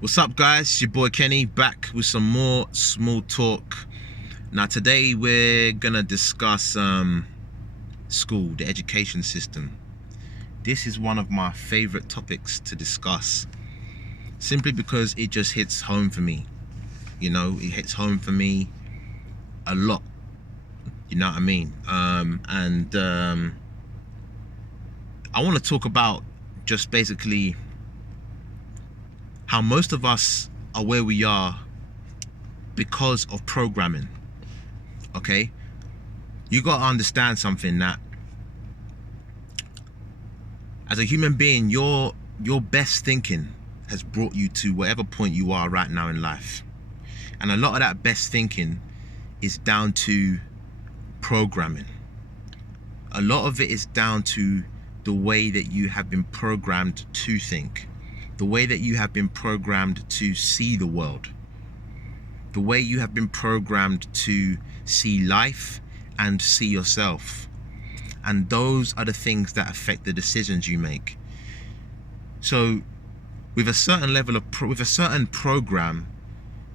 What's up, guys? It's your boy Kenny back with some more small talk. Now today we're gonna discuss school, the education system. This is one of my favorite topics to discuss, simply because it just hits home for me. You know, it hits home for me a lot. You know what I mean? I want to talk about just basically how most of us are where we are because of programming. Okay, you got to understand something, that as a human being, your best thinking has brought you to whatever point you are right now in life, and a lot of that best thinking is down to programming. A lot of it is down to the way that you have been programmed to think, the way that you have been programmed to see the world, the way you have been programmed to see life and see yourself. And those are the things that affect the decisions you make. So with a certain level of with a certain program,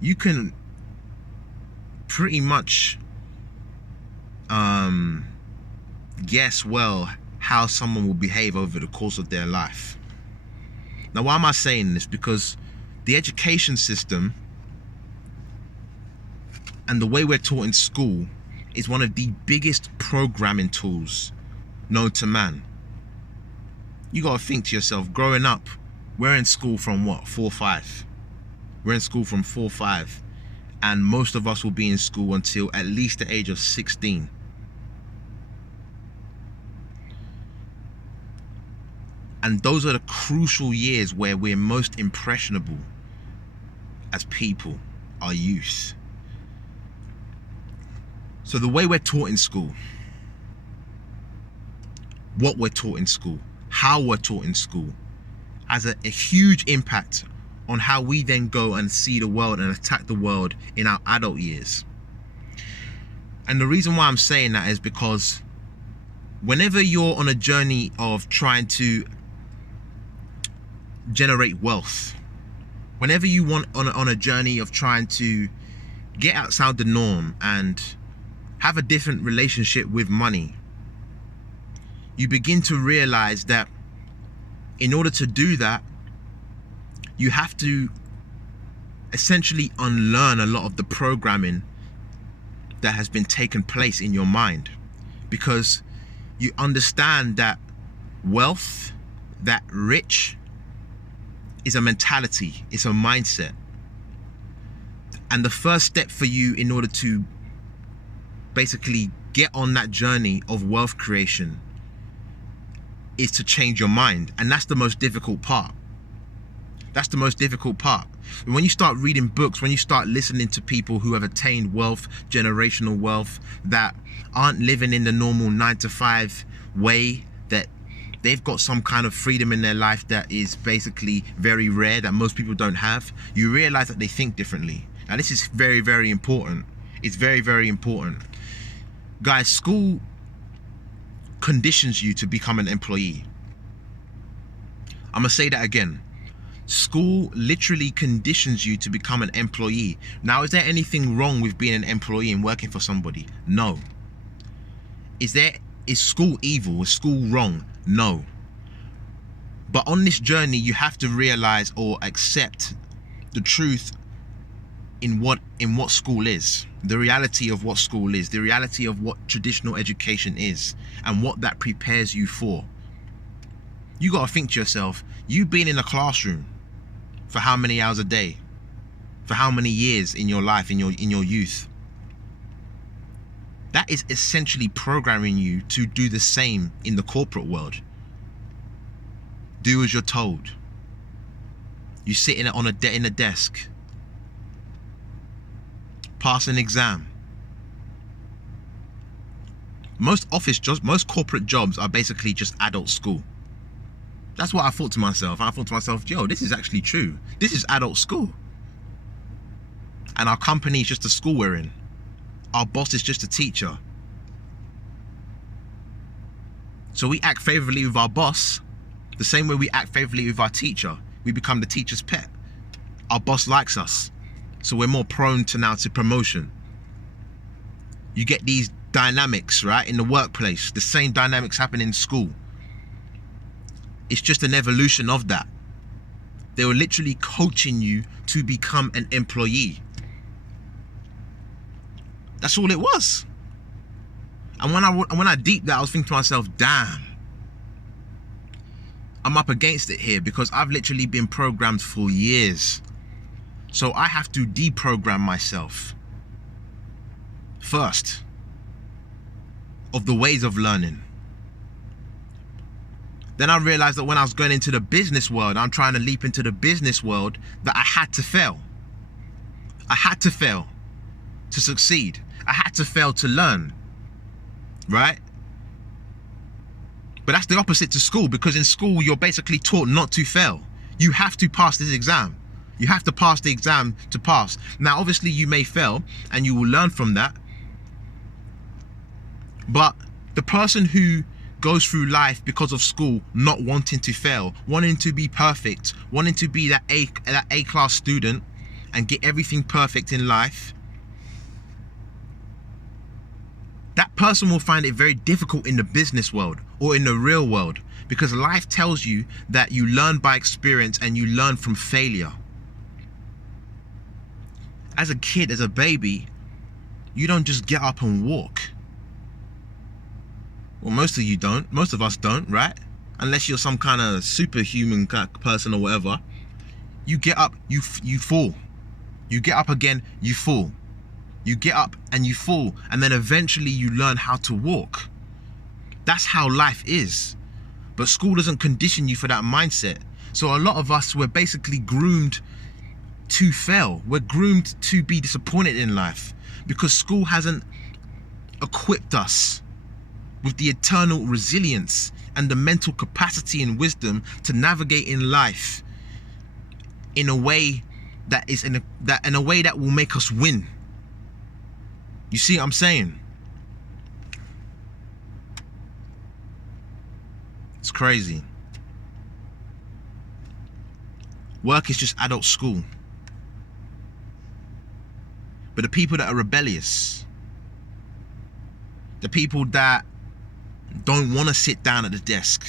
you can pretty much guess well how someone will behave over the course of their life. Now, why am I saying this? Because the education system and the way we're taught in school is one of the biggest programming tools known to man. You gotta think to yourself, growing up, we're in school from what, 4, 5? We're in school from 4, 5, and most of us will be in school until at least the age of 16. And those are the crucial years where we're most impressionable as people, our youth. So the way we're taught in school, what we're taught in school, how we're taught in school, has a huge impact on how we then go and see the world and attack the world in our adult years. And the reason why I'm saying that is because whenever you're on a journey of trying to generate wealth, whenever you want on a journey of trying to get outside the norm and have a different relationship with money, you begin to realize that in order to do that, you have to essentially unlearn a lot of the programming that has been taken place in your mind, because you understand that wealth, that rich, is a mentality, it's a mindset. And the first step for you in order to basically get on that journey of wealth creation is to change your mind. And that's the most difficult part. That's the most difficult part. When you start reading books, when you start listening to people who have attained wealth, generational wealth, that aren't living in the normal 9-to-5 way, that they've got some kind of freedom in their life that is basically very rare, that most people don't have, you realize that they think differently. Now, this is very, very important. It's very, very important. Guys, school conditions you to become an employee. I'm gonna say that again. School literally conditions you to become an employee. Now, is there anything wrong with being an employee and working for somebody? No. Is school evil? Is school wrong? No. But on this journey, you have to realize or accept the truth in what school is, the reality of what school is, the reality of what traditional education is, and what that prepares you for. You got to think to yourself, you've been in a classroom for how many hours a day, for how many years in your life, in your youth. That is essentially programming you to do the same in the corporate world. Do as you're told. You sit in a desk, pass an exam. Most office jobs, most corporate jobs are basically just adult school. That's what I thought to myself. I thought to myself, yo, this is actually true. This is adult school. And our company is just a school we're in. Our boss is just a teacher. So we act favorably with our boss the same way we act favorably with our teacher. We become the teacher's pet. our boss likes us, so we're more prone to promotion. You get these dynamics, right, in the workplace. The same dynamics happen in school. It's just an evolution of that. They were literally coaching you to become an employee. That's all it was. And when I deeped that, I was thinking to myself, damn, I'm up against it here, because I've literally been programmed for years. So I have to deprogram myself first of the ways of learning. Then I realized that when I was going into the business world, I'm trying to leap into the business world, that I had to fail. I had to fail to succeed. I had to fail to learn, right? But that's the opposite to school, because in school, you're basically taught not to fail. You have to pass this exam. You have to pass the exam to pass. Now, obviously, you may fail and you will learn from that. But the person who goes through life because of school not wanting to fail, wanting to be perfect, wanting to be that A-class student and get everything perfect in life, that person will find it very difficult in the business world or in the real world, because life tells you that you learn by experience and you learn from failure. As a kid, as a baby, you don't just get up and walk. Well, most of you don't. Most of us don't, right? Unless you're some kind of superhuman person or whatever. You get up, you fall. You get up again, you fall. You get up and you fall, and then eventually you learn how to walk. That's how life is. But school doesn't condition you for that mindset. So a lot of us were basically groomed to fail. We're groomed to be disappointed in life, because school hasn't equipped us with the eternal resilience and the mental capacity and wisdom to navigate in life in a way that is in a way that will make us win. You see what I'm saying? It's crazy. Work is just adult school. But the people that are rebellious, the people that don't want to sit down at the desk,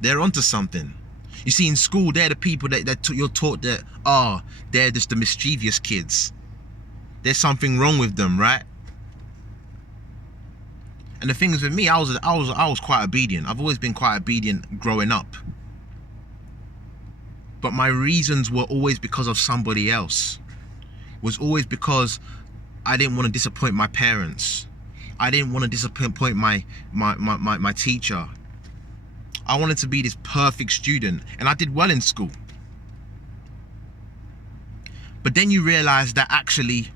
they're onto something. You see, in school, they're the people that you're taught that, they're just the mischievous kids. There's something wrong with them, right? And the thing is with me, I was quite obedient. I've always been quite obedient growing up. But my reasons were always because of somebody else. Was always because I didn't want to disappoint my parents. I didn't want to disappoint my teacher. I wanted to be this perfect student, and I did well in school. But then you realize that actually,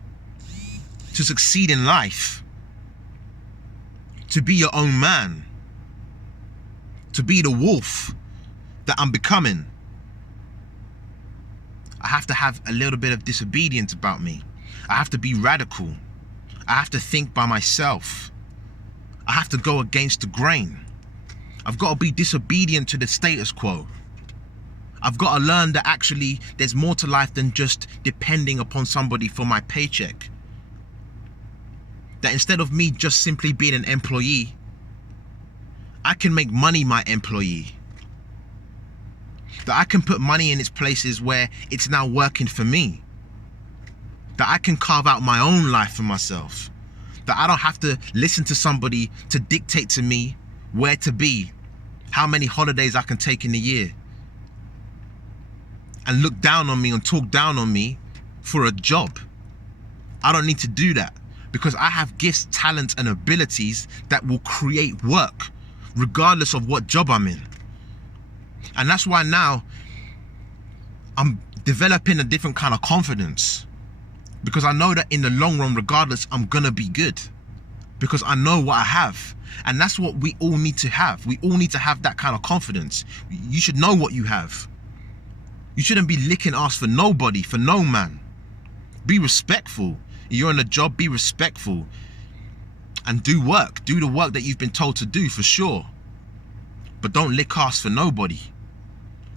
to succeed in life, to be your own man, to be the wolf that I'm becoming, I have to have a little bit of disobedience about me. I have to be radical. I have to think by myself. I have to go against the grain. I've got to be disobedient to the status quo. I've got to learn that actually there's more to life than just depending upon somebody for my paycheck. That instead of me just simply being an employee, I can make money my employee. That I can put money in its places where it's now working for me. That I can carve out my own life for myself. That I don't have to listen to somebody to dictate to me where to be, how many holidays I can take in a year, and look down on me and talk down on me for a job. I don't need to do that, because I have gifts, talents, and abilities that will create work regardless of what job I'm in. And that's why now I'm developing a different kind of confidence, because I know that in the long run, regardless, I'm gonna be good, because I know what I have. And that's what we all need to have. We all need to have that kind of confidence. You should know what you have. You shouldn't be licking ass for nobody, for no man. Be respectful. You're in a job, be respectful. And do work. Do the work that you've been told to do, for sure. But don't lick ass for nobody.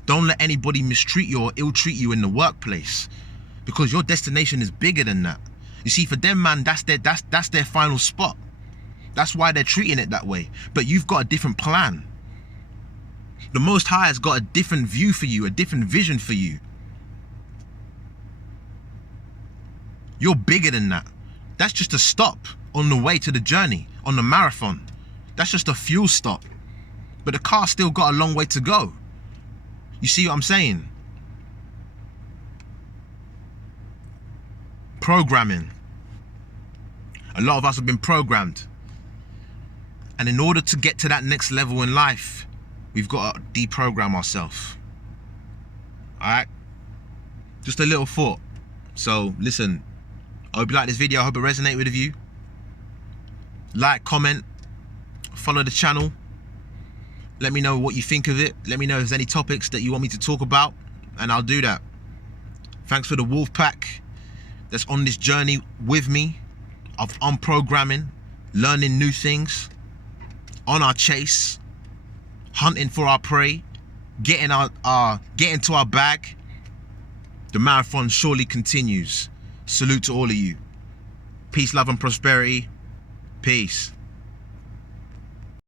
Don't let anybody mistreat you or ill-treat you in the workplace, because your destination is bigger than that. You see, for them, man, that's their final spot. That's why they're treating it that way. But you've got a different plan. The Most High has got a different view for you, a different vision for you. You're bigger than that. That's just a stop on the way to the journey, on the marathon. That's just a fuel stop. But the car's still got a long way to go. You see what I'm saying? Programming. A lot of us have been programmed. And in order to get to that next level in life, we've got to deprogram ourselves. Alright? Just a little thought. So, listen. I hope you like this video. I hope it resonated with you. Like, comment, follow the channel. Let me know what you think of it. Let me know if there's any topics that you want me to talk about, and I'll do that. Thanks for the wolf pack that's on this journey with me of unprogramming, learning new things, on our chase, hunting for our prey, getting to our bag. The marathon surely continues. Salute to all of you. Peace, love, and prosperity. Peace.